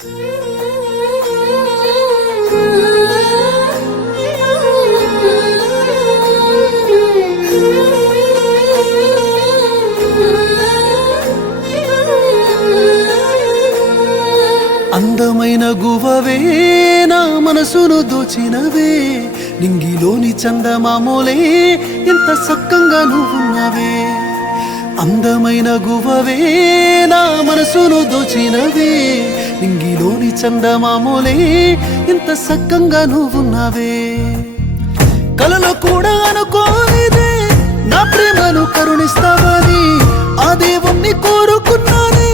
అందమైన గువ్వవే నా మనసును దోచినవే, నింగిలోని చందమామోలే ఎంత సక్కంగా నువ్వున్నవే. అందమైన గువ్వవే నా మనసును దోచినవే, నింగిలోని చందమామోలే ఎంత సక్కంగా నువ్వున్నవే. కలలో కూడా అనుకోలేదే నా ప్రేమను కరుణిస్తావని, ఆ దేవుణ్ణి కోరుకున్నానే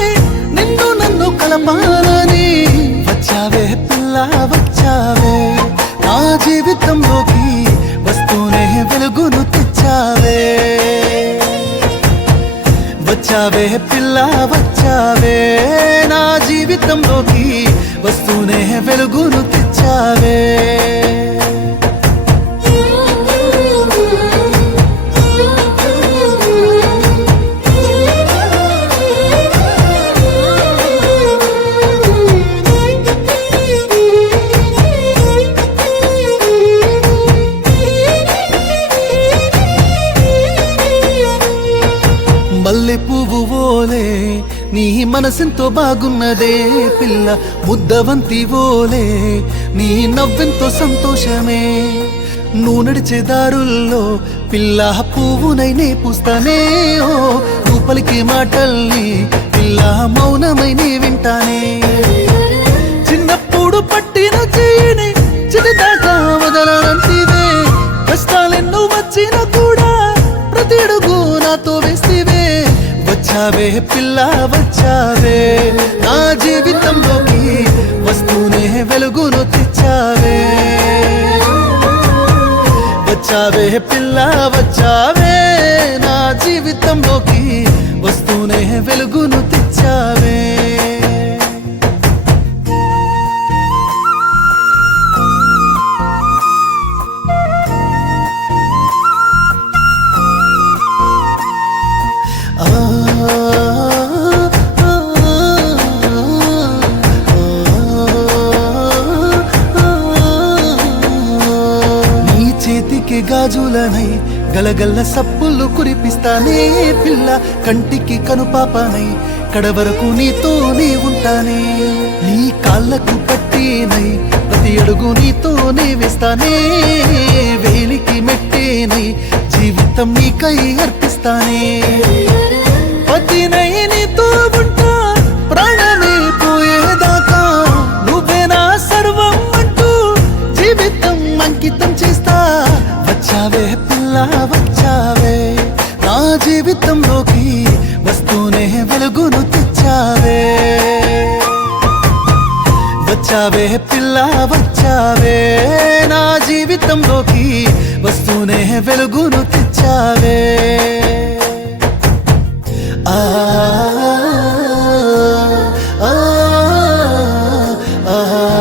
నిన్ను నన్ను కలపాలని. వచ్చావే పిల్ల వచ్చావే నా జీవితంలోకి, వస్తూనే వెలుగును తెచ్చావే. వచ్చావే పిల్ల వచ్చావే నా జీవితంలోకి, వస్తూనే వెలుగును తెచ్చావే. మల్లె పువ్వు ఓలే నీ మనసెంతో బాగున్నదే పిల్ల, ముద్దవంతి ఓలే నీ నవ్వెంతో సంతోషమే. నువ్వు నడిచే దారుల్లో పిల్ల పువ్వునైనే పూస్తానే. ఓ నువ్వు పలికే మాటల్ని పిల్ల మౌనమైనే వింటానే. చిన్నప్పుడు పట్టిన చేయిని చిన్నదాకా వదలనంటివే, కష్టాలెన్నో వచ్చినా కూడా ప్రతి అడుగు నాతో వేస్తేవే. వచ్చావే పిల్ల వచ్చావే నా జీవితంలోకి, వస్తూనే వెలుగును తెచ్చావే. వచ్చావే పిల్ల వచ్చావే నా జీవితంలోకి, వస్తూనే వెలుగును తెచ్చావే. నీ చేతికి గాజులనై గలగల్ల సప్పులు కురిపిస్తానే పిల్ల, కంటికి కనుపాపనై కడవరకు నీతోనే ఉంటానే. నీ కాళ్ళకు పట్టేనై ప్రతి అడుగు నీతోనే వేస్తానే. వేలికి మెట్టేనై జీవితం నీకై అర్పిస్తానే. పతినై నీతో ఉంటా ప్రాణమే పోయేదాకా, నువ్వే నా సర్వం అంటూ జీవితం అంకితం చేస్తా. వచ్చావే పిల్ల వచ్చావే నా జీవితంలోకి, వస్తూనే వెలుగును తెచ్చావే. వచ్చావే పిల్ల వచ్చావే నా జీవితంలోకి, వస్తూనే వెలుగును తెచ్చావే.